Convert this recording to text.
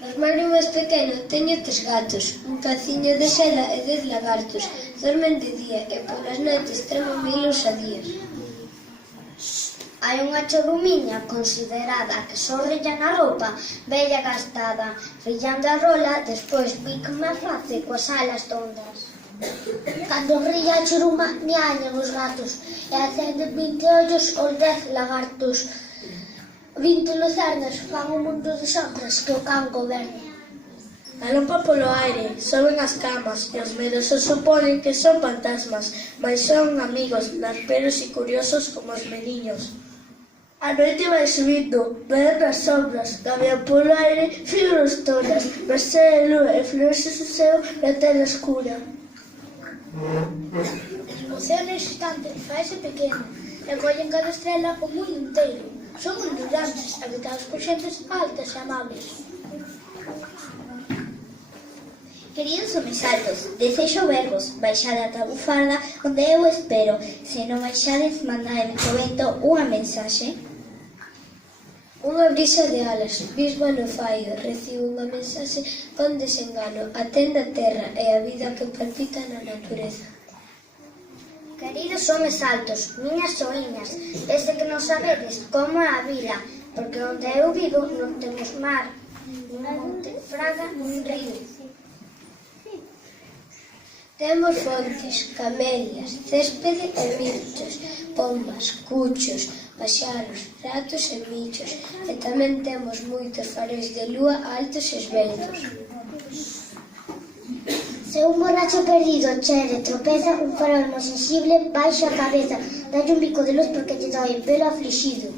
O armario máis pequeno teño 3 gatos, un caciño de seda e 10 lagartos. Dormen de día e polas noites tremo 1000 ousadías. Hai unha chorumiña considerada que só rella na roupa bella gastada, rillando a rola, despois pica máis face coas alas tondas. Cando rilla a churuma, niañan os gatos e acenden 20 ollos os 10 lagartos. 20 lucernas fan un mundo de sombras que o can goberna. Galopa polo aire, soben as camas e os medosos suponen que son fantasmas, mas son amigos, larperos e curiosos como os meniños. A noite vai subindo, ven as sombras, camean polo aire, figuras tolas, mercede de lúa e flores o ceo e a terra escura. O ceo neste instante faise pequeno e collen cada estrela o mundo inteiro. Son mundos grandes, habitados por xentes altas e amables. Queridos homes altos, desexo vervos, baixade ata a bufarda onde eu espero. Se non baixades, mandade co vento unha mensaxe. Unha brisa de alas, bisba no faio, recibo unha mensaxe con desengano, atende a terra e a vida que palpita na natureza. Queridos homes altos, miñas soíñas, desde que non sabedes como é a vila, porque onde eu vivo non temos mar, nin monte, fraga, nin río. Temos fontes, camelias, céspede e mirtos, pombas, cuchos, paxaros, ratos e michos, e tamén temos moitos faróis de lúa altos e esveltos. Se un borracho perdido chere tropeza, un farol moi sensible baixa a cabeza, dalle un bico de luz porque lle doi velo aflixido.